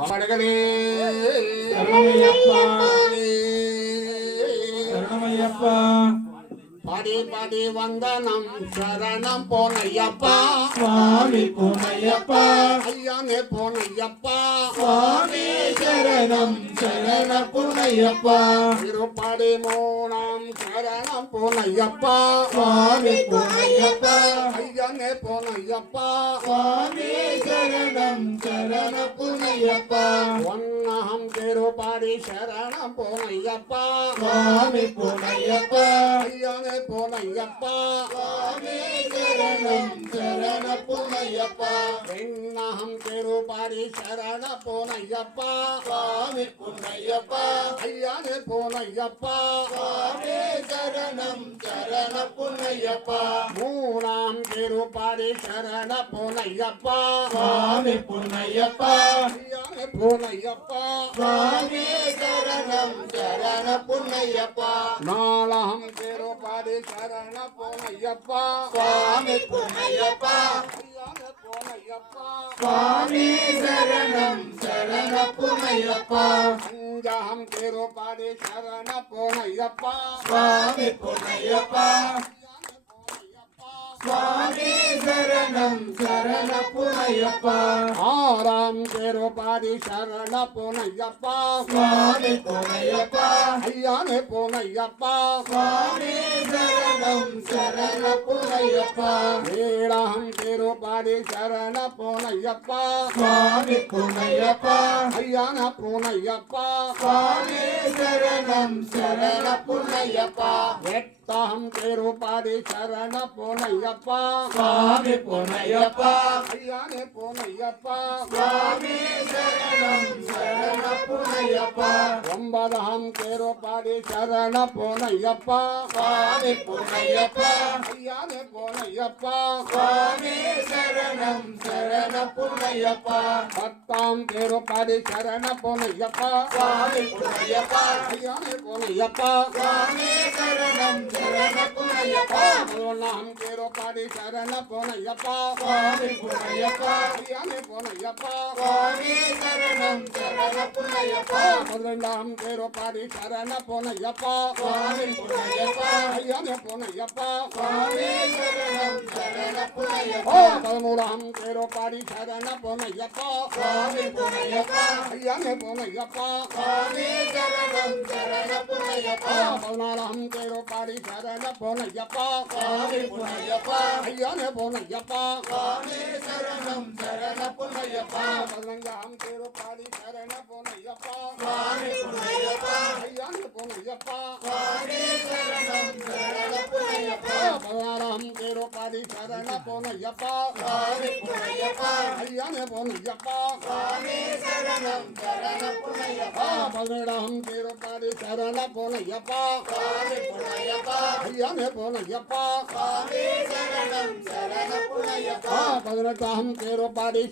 பாடகளே சரணமையப்பா பாடி பாடி வந்தனம் சரணம் போனையப்பா சுவாமி பொன்னையப்பா ஐயானே போனையப்பா சுவாமி சரணம் சரண பொன்னையப்பா திருப்பாடி மூணாம் சரணம் போனையப்பா சுவாமி பொன்னையப்பா ஐயானே போனையப்பா சுவாமி சரணம் சரண பொன்னையப்பா ஒன்னாம் திருப்பாடி சரணம் போனையப்பா சுவாமி பொன்னையப்பா ஐயானே போனையப்பா சுவாமி சரணம் சரண பொன்னையப்பா ரெண்டாம் திருப்பாடி சரண போனையப்பா சுவாமி பொன்னையப்பா ஐயானே போனையப்பா சுவாமி சரணம் சரண பொன்னையப்பா மூணாம் திருப்பாடி சரண போனையப்பா சுவாமி பொன்னையப்பா ஐயானே போனையப்பா சுவாமி சரணம் சரண பொன்னையப்பா நாலாம் திருப்பாடி சரண போனையப்பா சுவாமி பொன்னையப்பா ஐயானே போனையப்பா சுவாமி சரணம் சரண பொன்னையப்பா அஞ்சாம் திருப்பாடி சரண போனையப்பா சுவாமி பொன்னையப்பா சுவாமி சரணம் சரண பொன்னையப்பா ஆறாம் திருப்பாடி சரண போனையப்பா சுவாமி பொன்னையப்பா ஐயானே போனையப்பா சுவாமி சரணம் சரண பொன்னையப்பா ஏழாம் திருப்பாடி சரண போனையப்பா சுவாமி பொன்னையப்பா ஐயான போனையப்பா சுவாமி சரணம் சரண பொன்னையப்பா எட்டாம் திருப்பாடி சரண போனையப்பா சுவாமி பொன்னையப்பா ஐயானே போனையப்பா சுவாமி சரணம் சரண பொன்னையப்பா ஒன்பதாம் திருப்பாடி சரண போனையப்பா சுவாமி பொன்னையப்பா ஐயானே போனையப்பா சுவாமி சரணம் சரண பொன்னையப்பா பத்தாம் திருப்பாடி சரண போனையப்பா சுவாமி பொன்னையப்பா ஐயானே போனையப்பா சுவாமி சரணம் சரண பொன்னையப்பா பதினொன்னாம் திருப்பாடி சரண போனையப்பா சுவாமி பொன்னையப்பா ஐயானே போனையப்பா சுவாமி சரணம் சரண பொன்னையப்பா பதினெண்டாம் திருப்பாடி சரண போனையப்பா சுவாமி பொன்னையப்பா ஐயானே போனையப்பா சுவாமி சரணம் சரண பொன்னையப்பா பதிமூணாம் திருப்பாடி சரண போனையப்பா சுவாமி பொன்னையப்பா ஐயானே போனையப்பா சுவாமி சரணம் சரண பொன்னையப்பா பதினாலாம் திருப்பாடி சரண போனையப்பா சுவாமி பொன்னையப்பா ஐயானே போனையப்பா சுவாமி சரணம் சரண பொன்னையப்பா பதினஞ்சாம் திருப்பாடி சரண போனையப்பா சுவாமி பொன்னையப்பா ஐயானே போனையப்பா சுவாமி சரணம் சரண பொன்னையப்பா பதினாறாம் திருப்பாடி சரண போனையப்பா சுவாமி பொன்னையப்பா ஐயானே போனையப்பா சுவாமி சரணம் சரண பொன்னையப்பா பதினேழாம் திருப்பாடி சரண போனையப்பா சுவாமி பொன்னையப்பா ஐயானே போனையப்பா சுவாமி சரணம் சரண பொன்னையப்பா பதினெட்டாம் திருப்பாடி